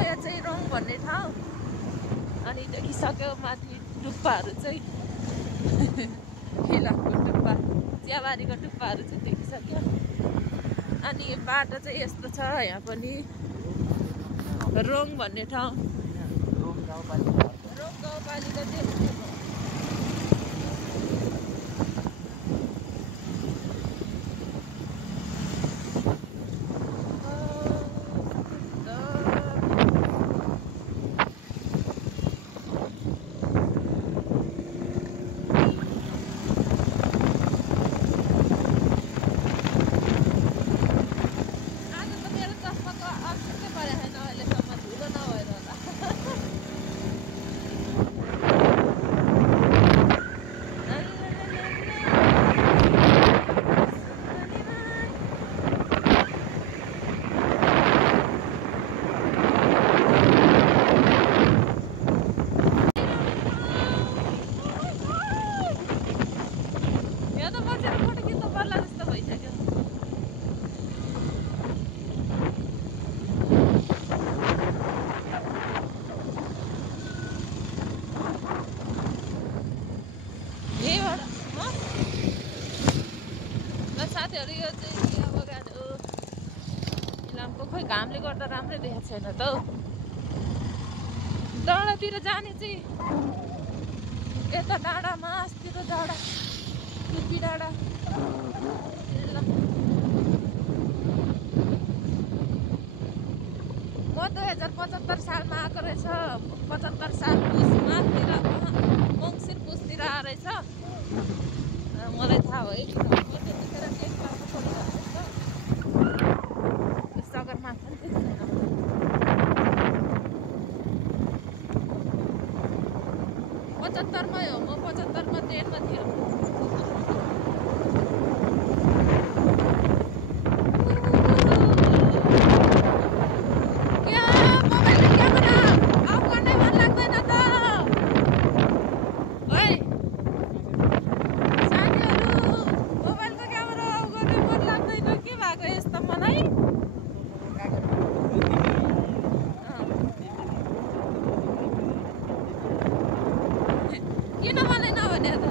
नयाँ चाहिँ रङ भन्ने ठाउँ अनि देखिसक्यो माथि टुप्पाहरू चाहिँ हिलको टुप्पा चियाबारीको टुप्पाहरू चाहिँ देखिसक्यो अनि बाटो चाहिँ यस्तो छ यहाँ पनि रोङ भन्ने ठाउँ रोङ गाउँपालिका चाहिँ साथीहरू यो चाहिँ चिया बगान हो इलामको खोइ घामले गर्दा राम्रै देखेको छैन त हौ डाँडातिर जाने चाहिँ यता डाँडामा अस्तिको डाँडा टुप्पी डाँडा म 2075 सालमा आएको रहेछ 75 साल पुसतिर मङ्सिर पुसतिर आएको रहेछ मलाई थाहा हो त्यतिखेर एक क्लासमा पढिरहेको रहेछ सगरमाथा नि त्यतिखेर 75 मै हो म 75 मा 10 मा थियो किन मलाई नभने त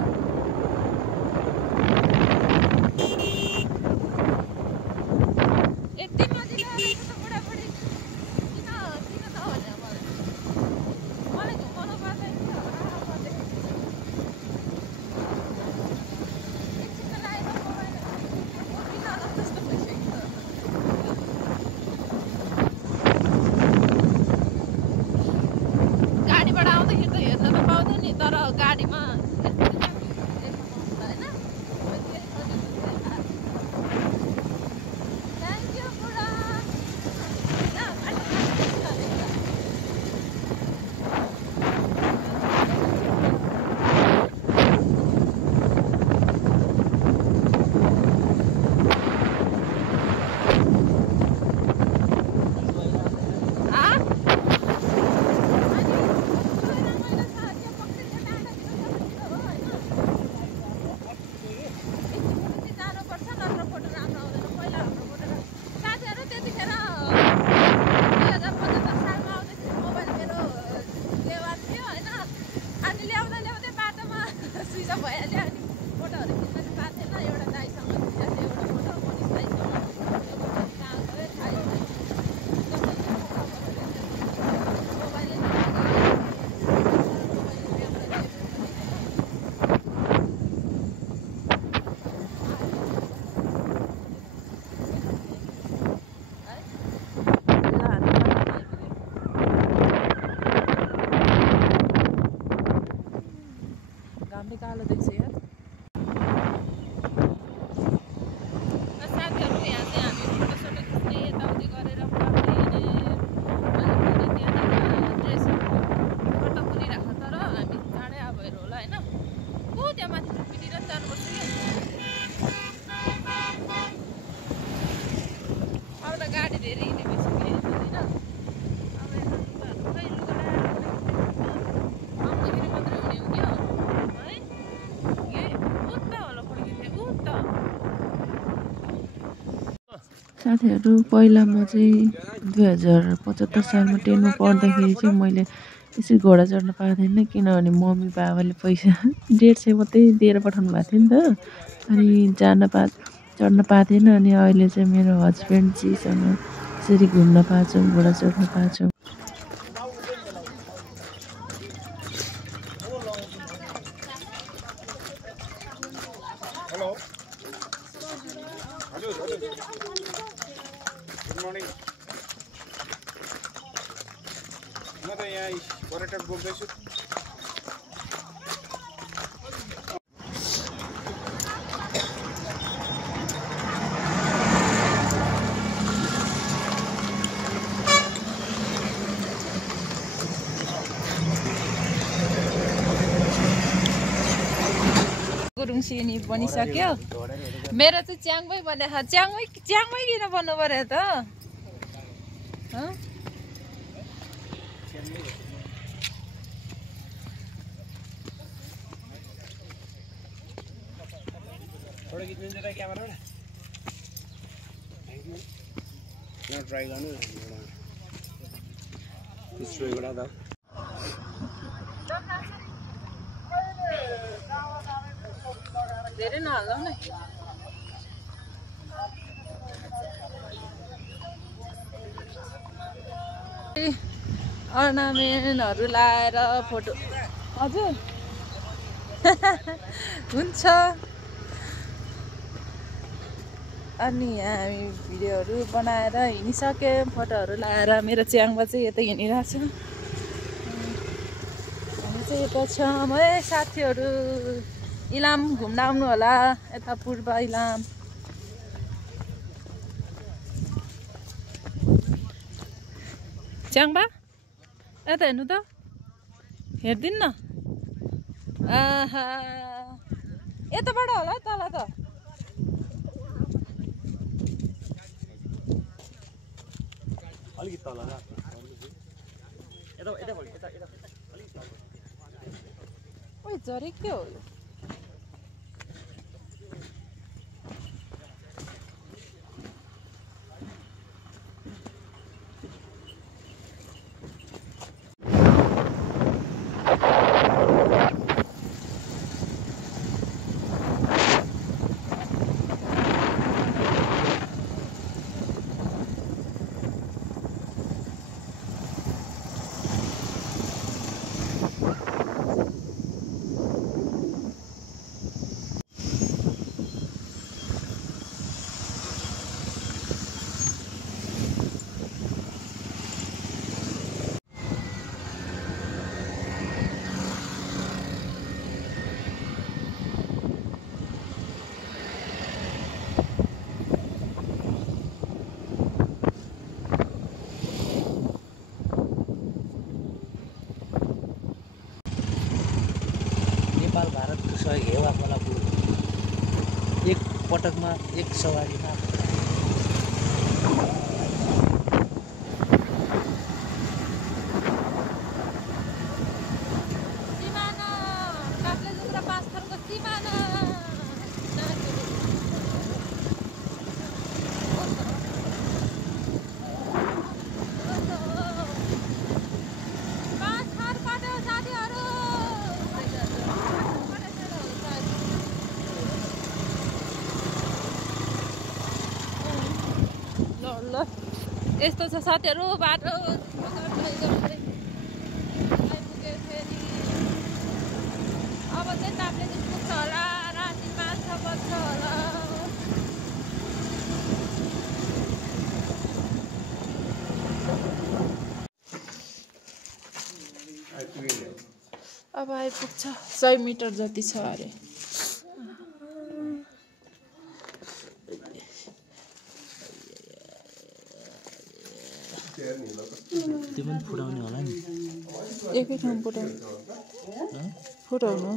साथीहरू पहिला म चाहिँ 2075 सालमा 10मा पढ्दाखेरि चाहिँ मैले यसरी घोडा चढ्न पाएको थिइनँ किनभने मम्मी बाबाले पैसा 150 मात्रै दिएर पठाउनु भएको थियो नि त अनि चढ्न पाएको थिएन अनि अहिले चाहिँ मेरो हस्बेन्डजीसँग यसरी घुम्न पाएको छौँ घोडा चढ्न पाएको छौँ गुड मर्निङ म त यहाँ पर्यटक बोल्दैछु गुरुङ सिनी बनिसक्यो मेरो चाहिँ च्याङमै बनेको च्याङमै किन बन्नु पर्यो त थोडा खिच्नुहुन्छ त क्यामेराबाट यहाँ ट्राई गर्नु एउटा त धेरै नहाल्नु न अर्नामेन्टहरू लाएर फोटो हजुर हुन्छ अनि यहाँ हामी भिडियोहरू बनाएर हिँडिसक्यौँ फोटोहरू लाएर मेरो च्याङमा चाहिँ यता हिँडिरहेको छु हामी चाहिँ यता छौँ है साथीहरू इलाम घुम्न आउनु होला यता पूर्व इलाम च्याङबा यता हेर्नु त हेरिदिनु न आहा यताबाट होला तल त अलिकति तल ओइ झरेक के हो यो नेपाल भारतको सहयोग हेवा खोला पुल एक पटकमा एक सवारीमा यस्तो छ साथीहरू बाटो आइपुग्यो फेरि अब चाहिँ ताप्लेजुङ पुग्छ होला राति 5-6 बज्छ होला अब आइपुग्छ 100 मिटर जति छ अरे त्यो पनि फुटाउने होला नि एकै ठाउँ फुटाउनु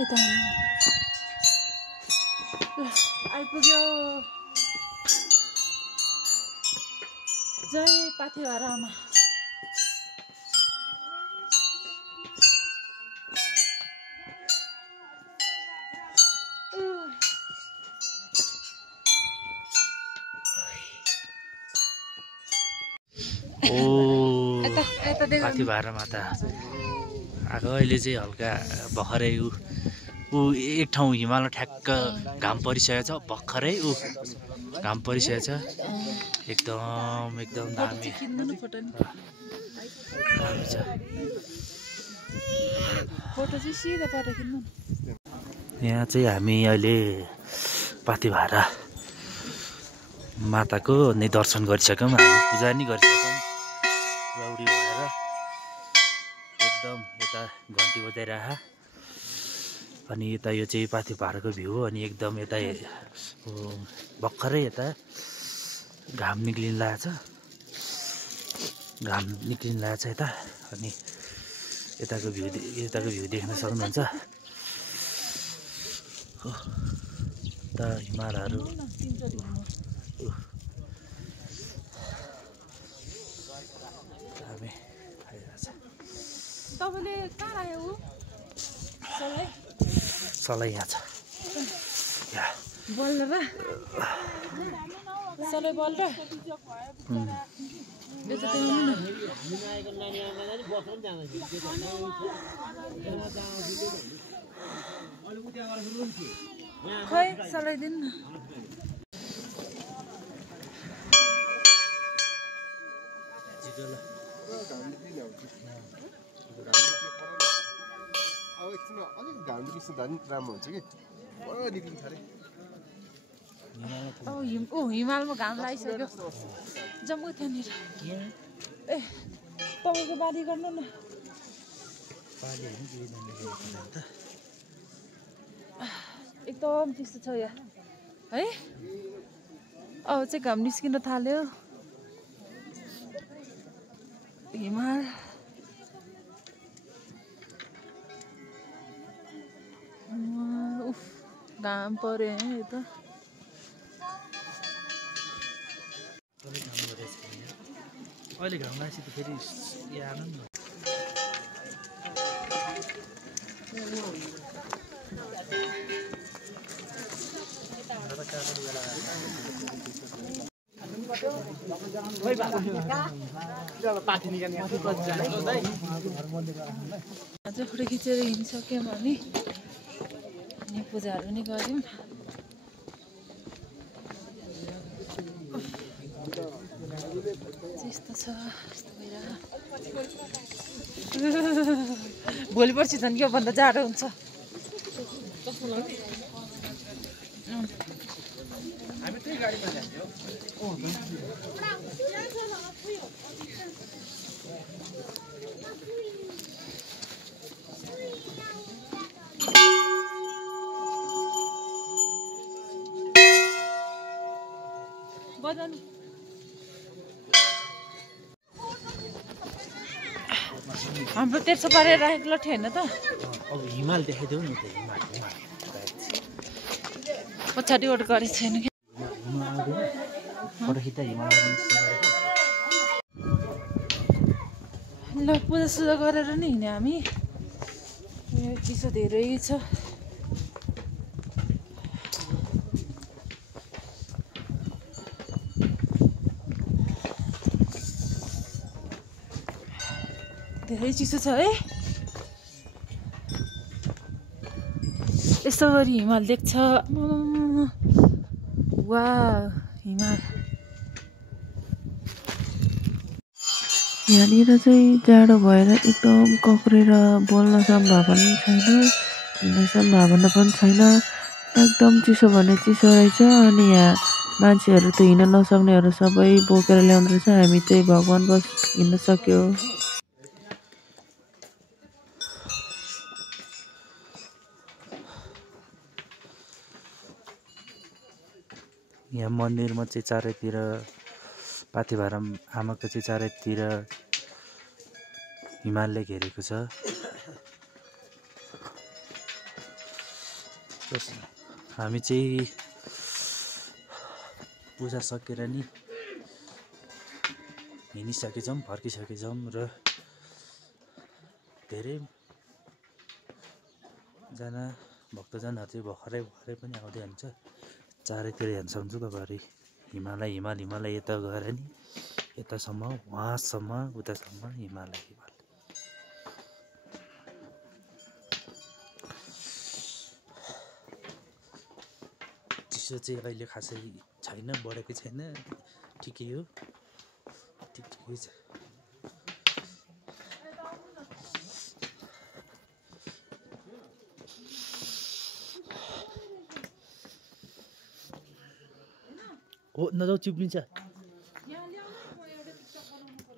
यता आइपुग्यो जय पाथिभरामा पाथिभरामा त आएको अहिले चाहिँ हल्का भर्खरै ऊ एक ठाउँ हिमालमा ठ्याक्क घाम परिसकेको छ भर्खरै घाम परिसकेको छ एकदम दामी छ यहाँ चाहिँ हामी अहिले पाथिभरा माताको नै दर्शन गरिसक्यौँ हामी पूजा नि गरिसक्यौँ रौडी भएर एकदम यता घन्टी बजाइरह अनि यता यो चाहिँ पाथिभराको भ्यू हो अनि एकदम यता भर्खरै यता घाम निक्लिन लागेको छ यता अनि यताको भ्यू देख्न सक्नुहुन्छ त हिमालहरू हामी आइरहेछ तपाईले कहाँ आयो सलाई यहाँ छ बोल्नु र सबै बोल र खै सलाइदिनु न अब एकछिन अलिक घाम निस्किन्छ झन् राम्रो हुन्छ कि निक्लिन्छ अरे हिमालमा घाम लागिसक्यो जम्मू त्यहाँनिर ए तपाईँको बारी गर्नु न एकदम त्यस्तो छ यहाँ है अब चाहिँ घाम निस्किन थाल्यो हिमाल उफ घाम पर्यो है यता अहिले घाम लागेपछि त फेरि आनन्द फोटो खिचेर हिँडिसक्यौँ हामी अनि पूजाहरू नि गऱ्यौँ यस्तो छ यस्तो भइरहेको भोलि पर्सि झन् यो भन्दा जाडो हुन्छ हाम्रो तेर्सो पारेर राखेको लट्ठी होइन त अब हिमाल देखाइदेऊ नि त हिमाल पछाडि ओट गरेको छैन कि ल पूजा सुजा गरेर नि हिँड्यो हामी चिसो धेरै छ धेरै चिसो छ है यसो गरी हिमाल देख्छ वा हिमाल यहाँनिर चाहिँ जाडो भएर एकदम कक्रेर बोल्न सम्भावना छैन हिँड्न सम्भावना पनि छैन एकदम चिसो भने चिसो रहेछ अनि यहाँ मान्छेहरू त हिँड्न नसक्नेहरू सबै बोकेर ल्याउँदो रहेछ हामी चाहिँ भगवान बस हिँड्न सक्यो यहाँ मन्दिरमा चाहिँ चारैतिर पाथिभरा आमाको चाहिँ चारैतिर हिमालले घेरेको छ हामी चाहिँ पूजा सकेर नि हिँडिसकेछौँ, फर्किसकेछौँ र धेरैजना भक्तजनहरू चाहिँ भर्खरै पनि आउँदै हुन्छ। चारैतिर हेर्न सक्नुहुन्छ तपाईँहरू हिमालय यता गएर नि यतासम्म वहाँसम्म उतासम्म हिमालय। चिसो चाहिँ अहिले खासै छैन, बढेकै छैन, ठिकै हो, ठिकै छ। हो नजाउ चिप्लिन्छ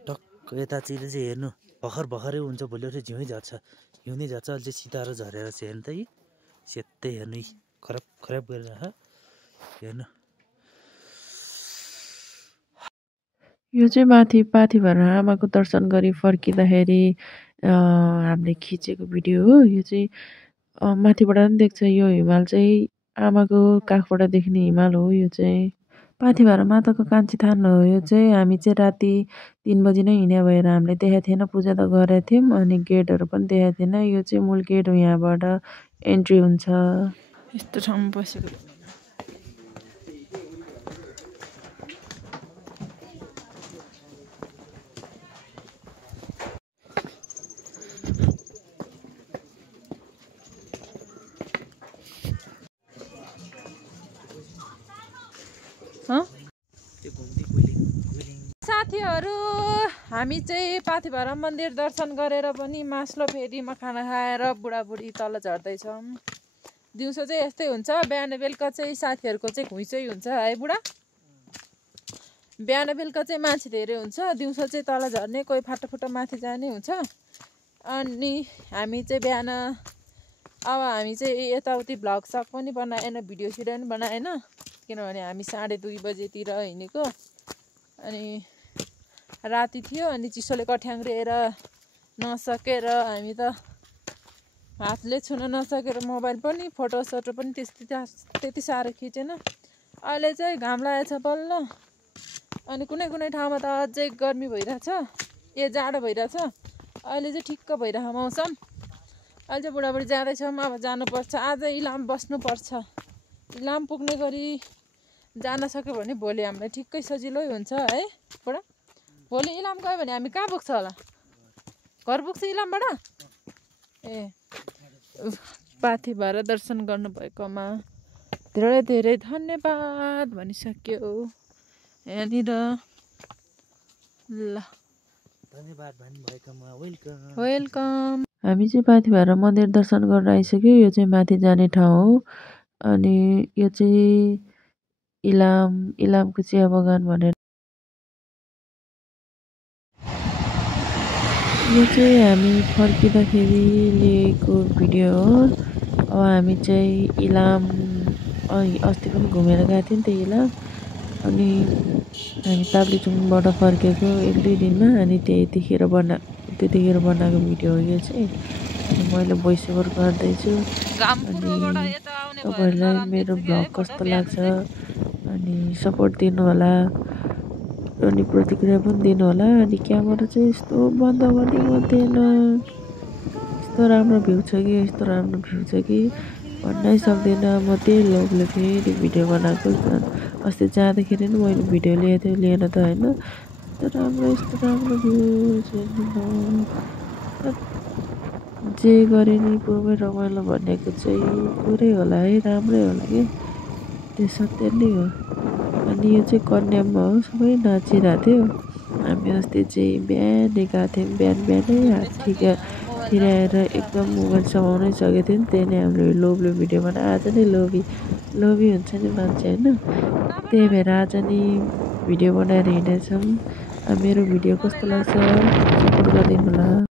टक्क यतातिर चाहिँ हेर्नु भर्खरै हुन्छ, भोलि एउटा झिउँ झर्छ, हिउँदै झर्छ, अहिले चाहिँ सितारो झरेर चाहिँ हेर्नु त यी सेतै हेर्नु यी खराब गरेर हेर्नु। यो चाहिँ माथि पाथिभरा आमाको दर्शन गरी फर्किँदाखेरि हामीले खिचेको भिडियो हो। यो चाहिँ माथिबाट पनि देख्छ, यो हिमाल चाहिँ आमाको काखबाट देख्ने हिमाल हो। यो चाहिँ पाथिभरा माताको कान्छी थान हो। यो चाहिँ हामी चाहिँ राति 3 बजी नै हिँड्या भएर हामीले देखाएको थिएन, पूजा त गरेका थियौँ, अनि गेटहरू पनि देखाएको थिएन। यो चाहिँ मूल गेट हो, यहाँबाट एन्ट्री हुन्छ। यस्तो ठाउँमा बसेको साथीहरू, हामी चाहिँ पाथिभरा मन्दिर दर्शन गरेर पनि मास्लो फेदीमा खाना खाएर बुढाबुढी तल झर्दैछौँ। दिउँसो चाहिँ यस्तै हुन्छ, बिहान बेलुका चाहिँ साथीहरूको चाहिँ घुइँचै हुन्छ है बुढा। बिहान बेलुका चाहिँ मान्छे धेरै हुन्छ, दिउँसो चाहिँ तल झर्ने, कोही फाटो माथि जाने हुन्छ। अनि हामी चाहिँ बिहान अब हामी चाहिँ यताउति भ्लग सक पनि बनाएन, भिडियो पनि बनाएन, किनभने हामी 2:30 बजेतिर हिँडेको। अनि राति थियो, अनि चिसोले कठ्याङ्ग्रिएर नसकेर हामी त हातले छुन नसकेर मोबाइल पनि फोटोसोटो पनि त्यति साह्रो खिचेन। अहिले चाहिँ घाम लागेछ बल्ल, अनि कुनै ठाउँमा त अझै गर्मी भइरहेछ, जाडो भइरहेछ। अहिले चाहिँ ठिक्क भइरहेछ मौसम। अहिले चाहिँ बुढाबुढी जाँदैछौँ, अब जानुपर्छ। आज इलाम बस्नुपर्छ, इलाम पुग्ने गरी जान सक्यो भने भोलि हामीलाई ठिक्कै सजिलै हुन्छ है बुढा। भोलि इलाम गयो भने हामी कहाँ पुग्छ होला? घर पुग्छ इलामबाट? ए पाथिभरा दर्शन गर्नुभएकोमा धेरै धेरै धन्यवाद भनिसक्यो यहाँनिर। ल धन्यवाद भन्नुभएकोमा वेलकम। हामी चाहिँ पाथिभरा मन्दिर दर्शन गरेर आइसक्यो। यो चाहिँ माथि जाने ठाउँ हो। अनि यो चाहिँ इलामको चिया बगान भनेर, यो चाहिँ हामी फर्किँदाखेरि लिएको भिडियो हो। अब हामी चाहिँ इलाम अस्ति पनि घुमेर गएको थियौँ नि त इलाम। अनि हामी ताप्लेजुङबाट फर्केको 1-2 दिनमा, अनि त्यतिखेर बनाएको भिडियो हो यो चाहिँ। अनि मैले भोइस ओभर गर्दैछु। अनि तपाईँहरूलाई मेरो भ्लग कस्तो लाग्छ अनि सपोर्ट दिनु होला, अनि प्रतिक्रिया पनि दिनु होला। अनि क्यामेरा चाहिँ यस्तो बन्द गर्ने हुँदैन, यस्तो राम्रो भ्यू छ कि भन्नै सक्दिनँ। म त्यही लोभले फेरि भिडियो बनाएको। अस्ति जाँदाखेरि नि मैले भिडियो लिएको थिएँ, लिएन त होइन। यस्तो राम्रो भ्यू जे गरे नि पुरै रमाइलो भनेको चाहिँ पुरै होला है, राम्रै होला कि, त्यो सत्य नै हो। अनि यो चाहिँ कन्याममा हो, सबै नाचिरहेको थियो। हामी अस्ति चाहिँ बिहानै गएको थियौँ, बिहानै हात ठिराएर एकदम मोबाइल समाउनै सकेको थियो नि। त्यही नै हामीले लोभले भिडियो बनायो। आज नै लोभी हुन्छ नि मान्छे होइन, त्यही भएर आज नि भिडियो बनाएर हिँडेछौँ। मेरो भिडियो कस्तो लाग्छ सपोर्ट गरिदिनु होला।